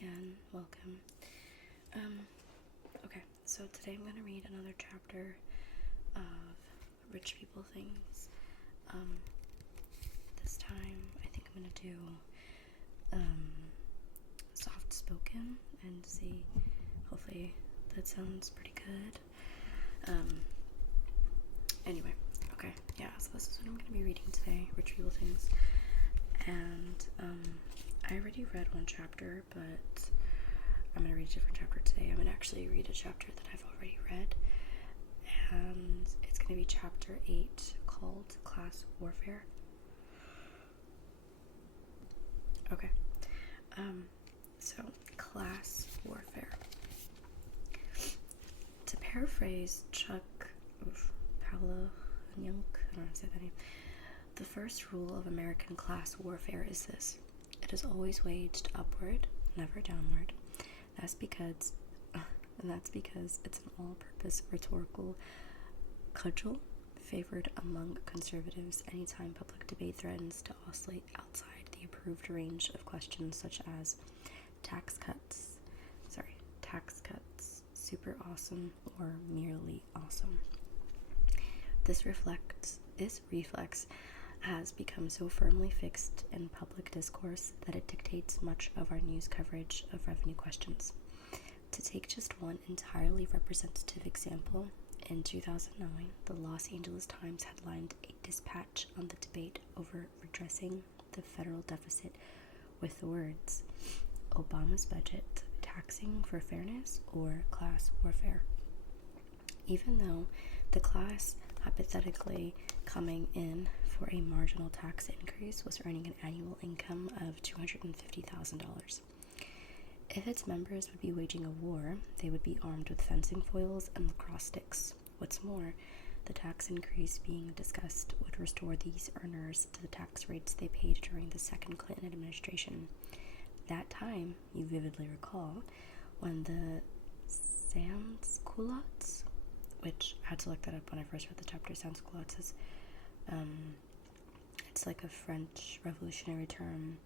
again. Welcome. Okay, so today I'm going to read another chapter of Rich People Things. This time I think I'm going to do soft spoken and see, hopefully that sounds pretty good. Anyway, okay, yeah, so this is what I'm going to be reading today, Rich People Things. And I already read one chapter, but I'm going to read a different chapter today. I'm going to actually read a chapter that I've already read, and it's going to be chapter 8 called Class Warfare. Okay, so class warfare. To paraphrase Paulo Nyunk, I don't know how to say that name, the first rule of American class warfare is this: it is always waged upward, never downward. That's because it's an all-purpose rhetorical cudgel favored among conservatives anytime public debate threatens to oscillate outside the approved range of questions such as tax cuts, super awesome, or merely awesome. This reflex has become so firmly fixed in public discourse that it dictates much of our news coverage of revenue questions. To take just one entirely representative example, in 2009, the Los Angeles Times headlined a dispatch on the debate over redressing the federal deficit with the words, "Obama's budget, taxing for fairness or class warfare?" Even though the class hypothetically coming in for a marginal tax increase was earning an annual income of $250,000. If its members would be waging a war, they would be armed with fencing foils and lacrosse sticks. What's more, the tax increase being discussed would restore these earners to the tax rates they paid during the second Clinton administration. That time, you vividly recall, when the sans-culottes, which I had to look that up when I first read the chapter. Sans-culottes is, it's like a French revolutionary term,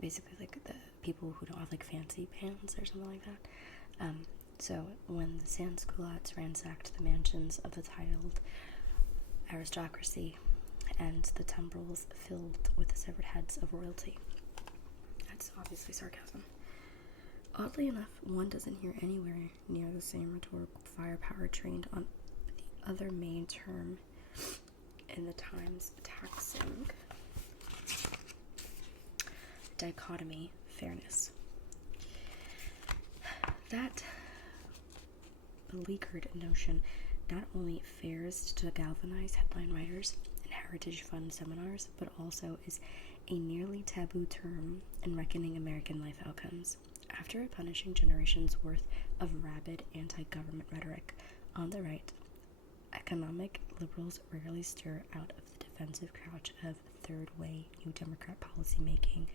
basically like the people who don't have like fancy pants or something like that. So when the sans-culottes ransacked the mansions of the titled aristocracy and the tumbrils filled with the severed heads of royalty. That's obviously sarcasm. Oddly enough, one doesn't hear anywhere near the same rhetorical firepower trained on the other main term in the Times taxing dichotomy, fairness. That beleaguered notion not only fails to galvanize headline writers and Heritage Fund seminars, but also is a nearly taboo term in reckoning American life outcomes. After a punishing generation's worth of rabid anti-government rhetoric on the right, economic liberals rarely stir out of the defensive crouch of third-way New Democrat policymaking,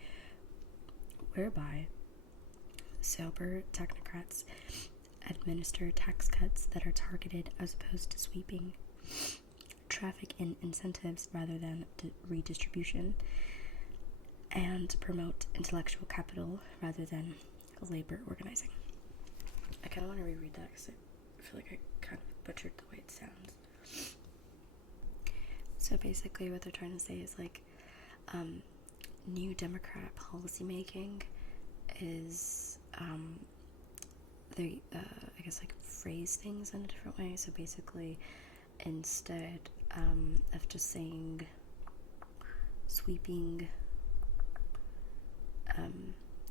whereby sober technocrats administer tax cuts that are targeted as opposed to sweeping, traffic in incentives rather than redistribution, and promote intellectual capital rather than labor organizing. I kind of want to reread that because I feel like I kind of butchered the way it sounds. So basically what they're trying to say is like New Democrat policymaking is they I guess like phrase things in a different way. So basically instead of just saying sweeping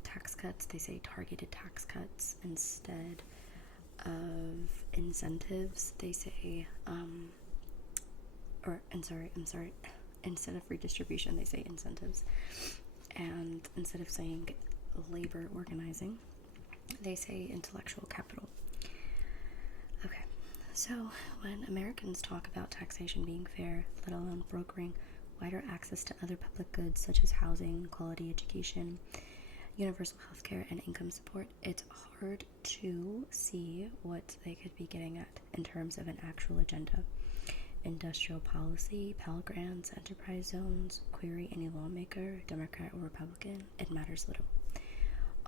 tax cuts, they say targeted tax cuts. Instead of incentives, they say instead of redistribution, they say incentives. And instead of saying labor organizing, they say intellectual capital. Okay, so when Americans talk about taxation being fair, let alone brokering wider access to other public goods such as housing, quality education, universal health care, and income support, it's hard to see what they could be getting at in terms of an actual agenda. Industrial policy, Pell Grants, enterprise zones, query any lawmaker, Democrat or Republican, it matters little.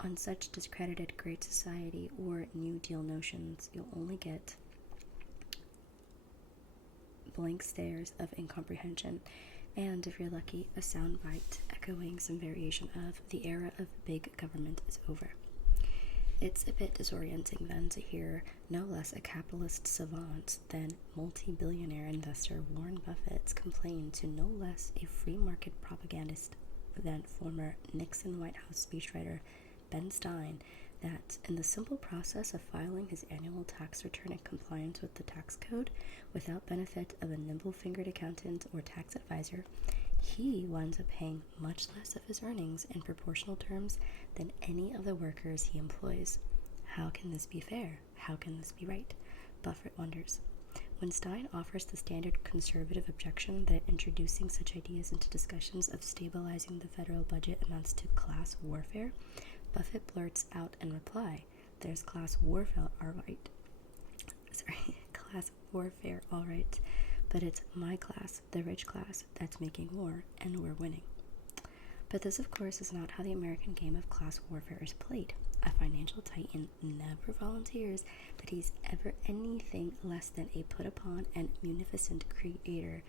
On such discredited Great Society or New Deal notions, you'll only get blank stares of incomprehension, and if you're lucky, a soundbite echoing some variation of "the era of big government is over." It's a bit disorienting then to hear no less a capitalist savant than multi-billionaire investor Warren Buffett complain to no less a free market propagandist than former Nixon White House speechwriter Ben Stein that in the simple process of filing his annual tax return in compliance with the tax code without benefit of a nimble-fingered accountant or tax advisor, he winds up paying much less of his earnings in proportional terms than any of the workers he employs. How can this be fair? How can this be right? Buffett wonders. When Stein offers the standard conservative objection that introducing such ideas into discussions of stabilizing the federal budget amounts to class warfare, Buffett blurts out in reply, "There's class warfare, all right. Class warfare, all right. But it's my class, the rich class, that's making war, and we're winning." But this, of course, is not how the American game of class warfare is played. A financial titan never volunteers that he's ever anything less than a put-upon and munificent creator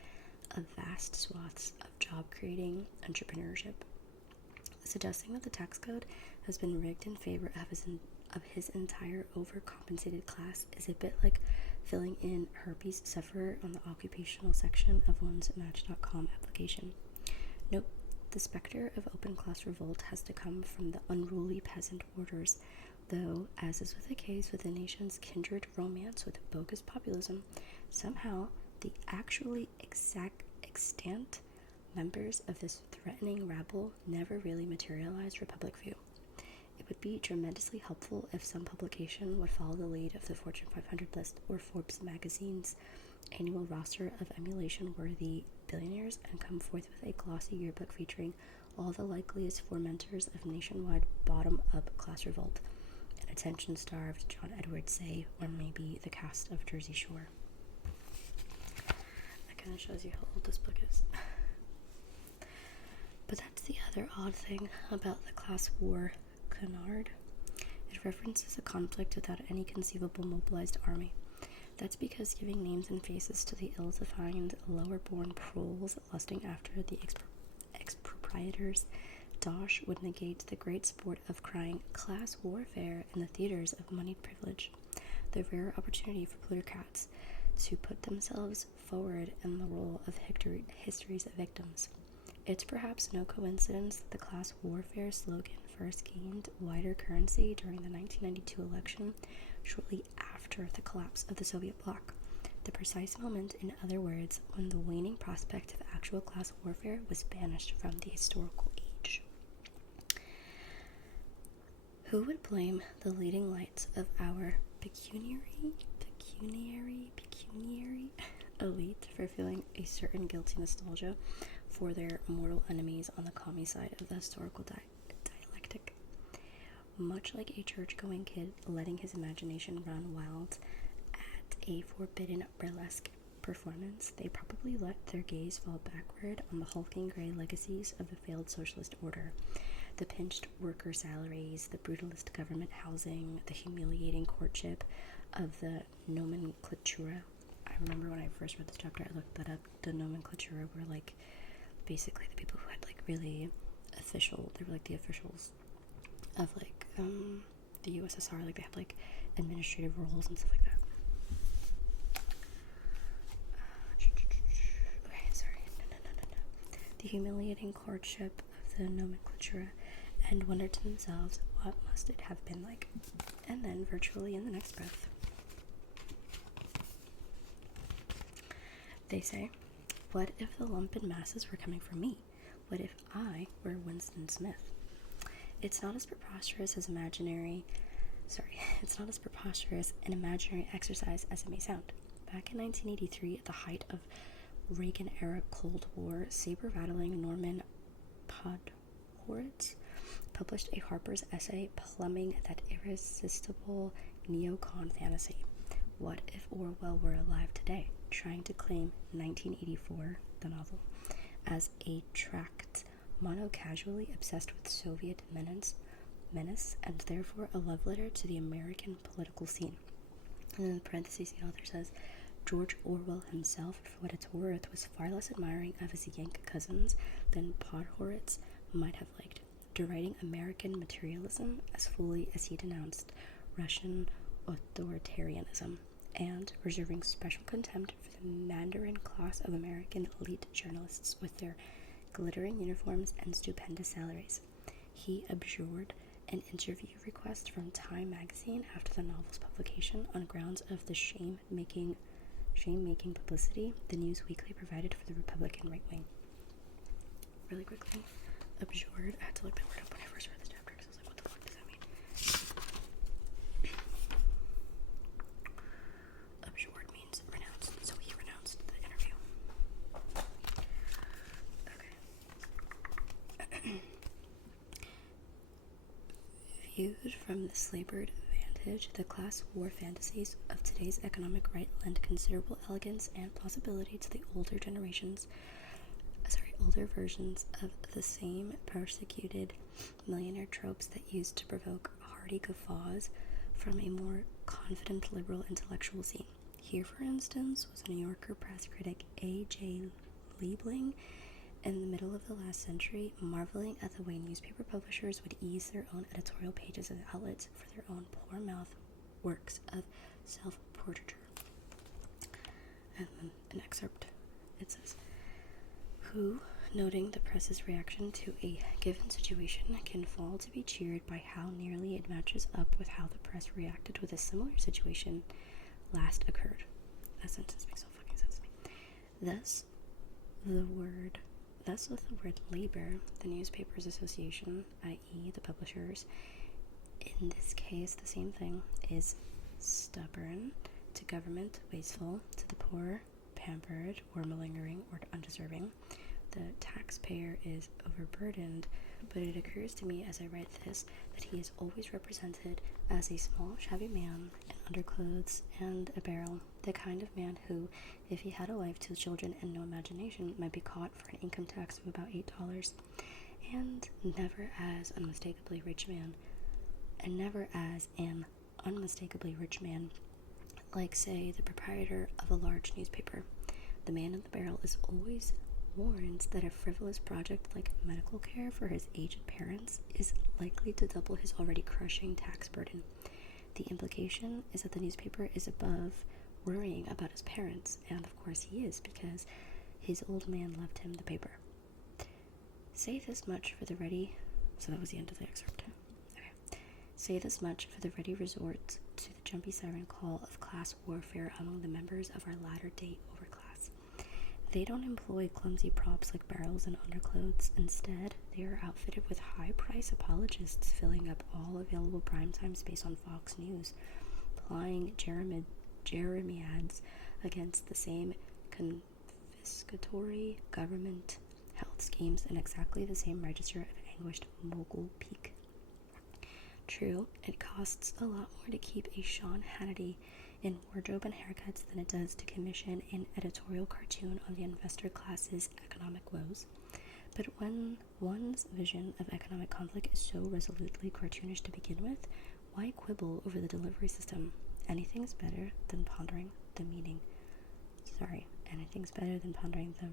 of vast swaths of job-creating entrepreneurship. Suggesting that the tax code has been rigged in favor of his entire overcompensated class is a bit like filling in herpes sufferer on the occupational section of one's Match.com application. Nope, the specter of open class revolt has to come from the unruly peasant orders, though, as is the case with the nation's kindred romance with bogus populism, somehow the actually extant members of this threatening rabble never really materialized for public view. It would be tremendously helpful if some publication would follow the lead of the Fortune 500 list or Forbes magazine's annual roster of emulation-worthy billionaires and come forth with a glossy yearbook featuring all the likeliest fomenters of nationwide bottom-up class revolt, an attention-starved John Edwards, say, or maybe the cast of Jersey Shore. That kind of shows you how old this book is. But that's the other odd thing about the class war canard. It references a conflict without any conceivable mobilized army. That's because giving names and faces to the ill-defined, lower-born proles lusting after the expropriators dosh would negate the great sport of crying class warfare in the theaters of moneyed privilege, the rare opportunity for plutocrats to put themselves forward in the role of history's victims. It's perhaps no coincidence that the class warfare slogan first gained wider currency during the 1992 election, shortly after the collapse of the Soviet bloc, the precise moment, in other words, when the waning prospect of actual class warfare was banished from the historical age. Who would blame the leading lights of our pecuniary elite for feeling a certain guilty nostalgia for their mortal enemies on the commie side of the historical dialectic? Much like a church-going kid letting his imagination run wild at a forbidden burlesque performance, they probably let their gaze fall backward on the hulking gray legacies of the failed socialist order, the pinched worker salaries, the brutalist government housing, the humiliating courtship of the nomenclatura. I remember when I first read this chapter, I looked that up. The nomenclatura were like basically the people who had like really they were like the officials of like the USSR, like they had like administrative roles and stuff like that. Okay, sorry. No. The humiliating courtship of the nomenclatura, and wonder to themselves, what must it have been like? And then virtually in the next breath, they say, what if the lumpen masses were coming from me? What if I were Winston Smith? It's not as preposterous an imaginary exercise as it may sound. Back in 1983, at the height of Reagan-era Cold War, saber-rattling Norman Podhoretz published a Harper's essay plumbing that irresistible neocon fantasy. What if Orwell were alive today, trying to claim 1984, the novel, as a tract mono-casually obsessed with Soviet menace? menace and therefore a love letter to the American political scene. And then in parentheses, the author says, George Orwell himself, for what it's worth, was far less admiring of his Yank cousins than Podhoretz might have liked, deriding American materialism as fully as he denounced Russian authoritarianism, and reserving special contempt for the Mandarin class of American elite journalists with their glittering uniforms and stupendous salaries. He abjured an interview request from Time magazine after the novel's publication on grounds of the shame-making publicity the News Weekly provided for the Republican right wing. Really quickly, abjured. I had to look that word up when I first read this chapter because I was like, what the fuck does that mean? Abjured means renounced, so he renounced the interview. Okay. Viewed from this labored vantage, the class war fantasies of today's economic right lend considerable elegance and plausibility to the older versions of the same persecuted millionaire tropes that used to provoke hearty guffaws from a more confident liberal intellectual scene. Here, for instance, was New Yorker press critic A.J. Liebling in the middle of the last century, marveling at the way newspaper publishers would ease their own editorial pages as outlets for their own poor-mouth works of self-portraiture. And then an excerpt. It says, who, noting the press's reaction to a given situation, can fall to be cheered by how nearly it matches up with how the press reacted with a similar situation last occurred. That sentence makes no fucking sense to me. Thus, with the word labor, the Newspapers Association, i.e. the publishers, in this case the same thing, is stubborn, to government wasteful, to the poor pampered or malingering or undeserving. The taxpayer is overburdened, but it occurs to me as I write this that he is always represented as a small, shabby man in underclothes and a barrel, the kind of man who, if he had a wife, 2 children, and no imagination, might be caught for an income tax of about $8, and never as an unmistakably rich man, like, say, the proprietor of a large newspaper. The man in the barrel is always warns that a frivolous project like medical care for his aged parents is likely to double his already crushing tax burden. The implication is that the newspaper is above worrying about his parents, and of course he is, because his old man left him the paper. Say this much for the ready... So that was the end of the excerpt. Okay. Say this much for the ready resort to the jumpy siren call of class warfare among the members of our latter-day overclass. They don't employ clumsy props like barrels and underclothes. Instead, they are outfitted with high-price apologists filling up all available primetime space on Fox News, plying jeremiads against the same confiscatory government health schemes in exactly the same register of anguished mogul peak. True, it costs a lot more to keep a Sean Hannity in wardrobe and haircuts than it does to commission an editorial cartoon on the investor class's economic woes. But when one's vision of economic conflict is so resolutely cartoonish to begin with, why quibble over the delivery system? Anything's better than pondering the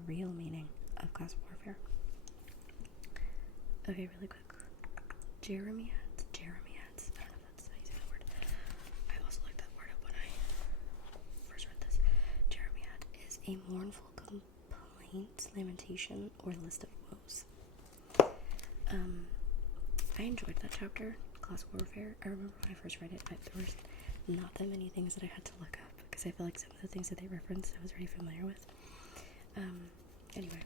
real meaning of class warfare. Okay, really quick. Jeremiads. I don't know if that's how you say that word. I also looked that word up when I first read this. Jeremiad is a mournful complaint, lamentation, or list of woes. I enjoyed that chapter, class warfare. I remember when I first read it, there was not that many things that I had to look up, because I feel like some of the things that they referenced I was already familiar with. Anyway,